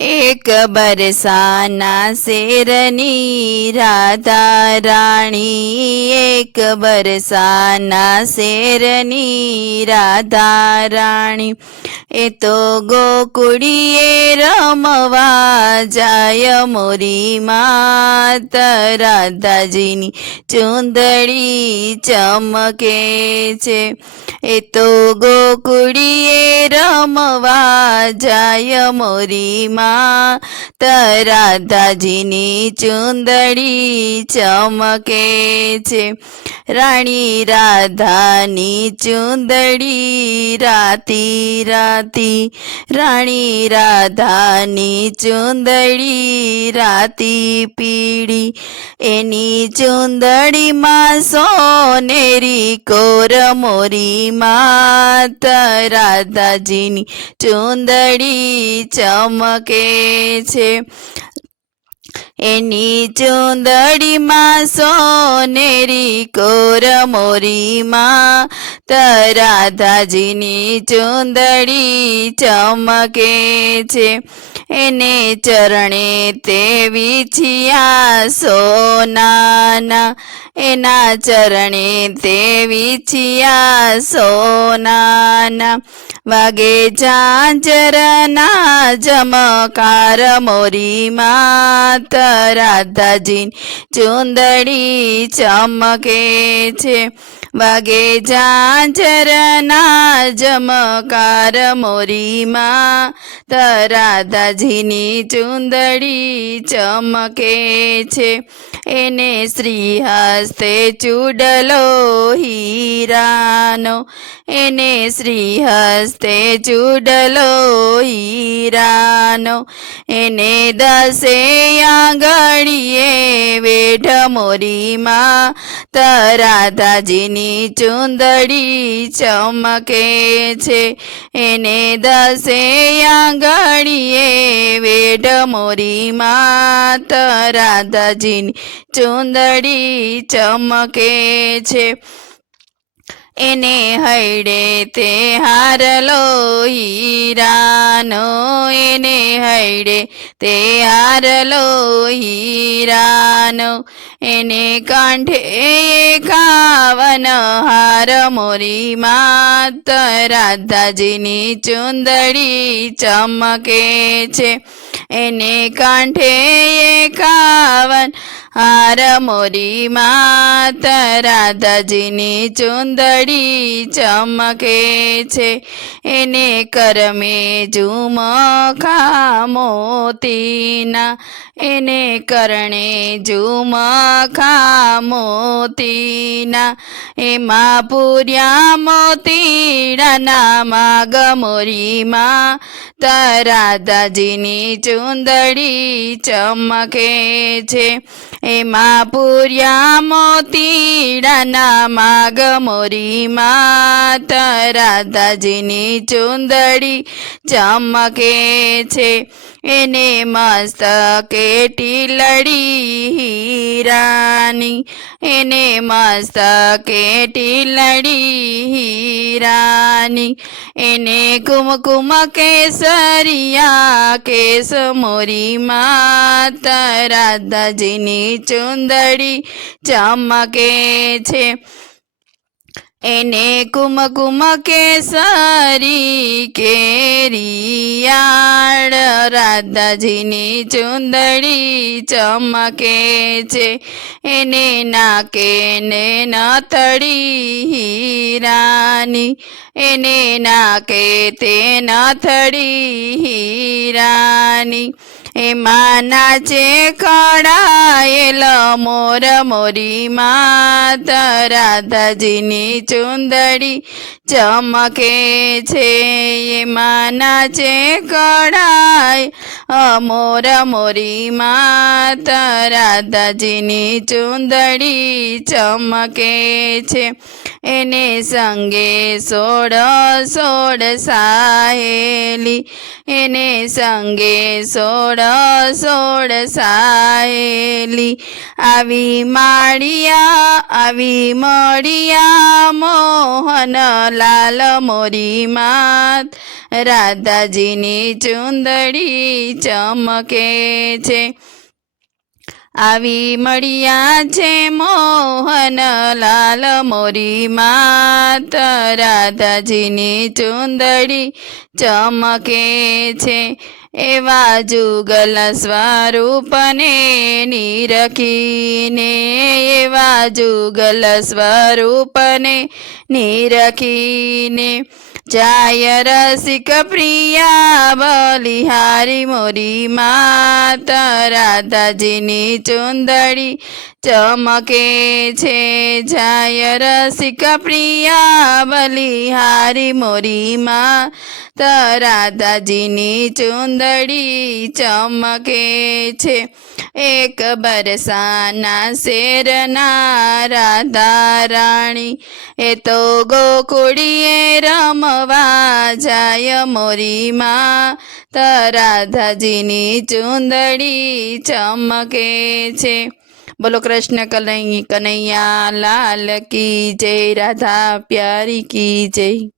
એક બરસાના શેરની રાધા રાણી. એક બરસાના શેરની રાધા રાણી. એ તો ગોકુળીએ રમવા જાય મોરી માત. રાધાજીની ચુંદડી ચમકે છે. એ તો ગોકુળીએ રમવા જાય મોરી માં રાધાજીની ચુંદડી ચમકે છે. રાણી રાધાની ચુંદડી રાતી રાતી, રાણી રાધાની ચુંદડી રાતી પીળી, એની ચુંદડીમાં સોનેરી કોર મોરી માત રાધાજીની ચુંદડી ચમકે છે. એની ચુંદડીમાં સોનેરી કોર મોરીમાં તરાધાજીની ચુંદડી ચમકે છે. એને ચરણે તે વિછિયા સોનાના. એના ચરણે તે વિછિયા સોનાના. વાગે ઝાંઝરના જમકાર મોરી માત રાધાજી ચુંદડી ચમકે છે. વાગે ઝાંઝરના જમકાર મોરી માત રાધાજીની ચુંદડી ચમકે છે. એને શ્રી હસ્તે ચૂડલો હીરાનો એને શ્રી હસ્તે ચૂડલો હીરાનો. એને દસે આંગળીએ વેઢ મોરીમાં. તરાધાજીની ચુંદડી ચમકે છે. એને દસે આંગળીએ વેઢ મોરીમાં. તરાધાજીની ચુંદડી ચમકે છે. એને હૈડે તે હારલો હીરાનો, એને હૈડે તે હારલો હીરાનો. એને કાંઠે કાવન હાર મોરી માત, રાધાજીની ચુંદડી ચમકે છે. એને કાંઠે કાવન હાર મોરી માત રાધાજીની ચુંદડી ચમકે છે. એને કરમે ઝુમખા મોતીના. એને કરણે ઝુમખા મોતીના. એમાં પૂર્યા મોતીડાના માગ મોરીમાં રાધાજીની ચુંદડી ચમકે છે. એમાં પૂર્યા મોતીડાના માગ મોરી માત રાધાજીની ચુંદડી ચમકે છે. એને મસ્તકે ટીલડી હીરાની. એને મસ્તકે ટીલડી હીરાની એને કુમકુમ કેસરિયા કેસ મોરી માતા રાધાજીની ચુંદડી ચમકે છે એને કુમકુમ કેસરી કેરિયાળ રાધાજીની ચુંદડી ચમકે છે. એને નાકે ને નથડી હીરાની, એને નાકે તે નથડી હીરાની. એમાં નાચે કડાયેલ મોર મોરી માત રાધાજીની ચુંદડી ચમકે છે એમાં નાચે કડાય અમોર મોરી માત રાધાજીની ચુંદડી ચમકે છે એને સંગે સોળ સોળ સાહેલી. એને સંગે સોળ સોળ સાહેલી. આવી માળિયા, આવી મળિયા મોહન લાલ મોરી માત. રાધાજીની ચુંદડી ચમકે છે. આવી મળ્યા છે મોહન લાલ મોરી માત. રાધાજીની ચુંદડી ચમકે છે. એવા જુગલ સ્વરૂપને નિરખીને, એવા જુગલ સ્વરૂપને નિરખીને જાય રસિક પ્રિયા, બલિહારી મોરી માતા, રાધાજીની ચુંદડી ચમકે છે. જય રસિક પ્રિયા, બલિહારી મોરી માત, રાધાજીની ચુંદડી ચમકે છે. એક બરસાના શેરના રાધા રાણી એ તો ગોકુળીએ રમવા જાય મોરી માં રાધાજીની ચુંદડી ચમકે છે. બોલો કૃષ્ણ કનૈ કનૈયા લાલ કી જય, રાધા પ્યારી કી જય.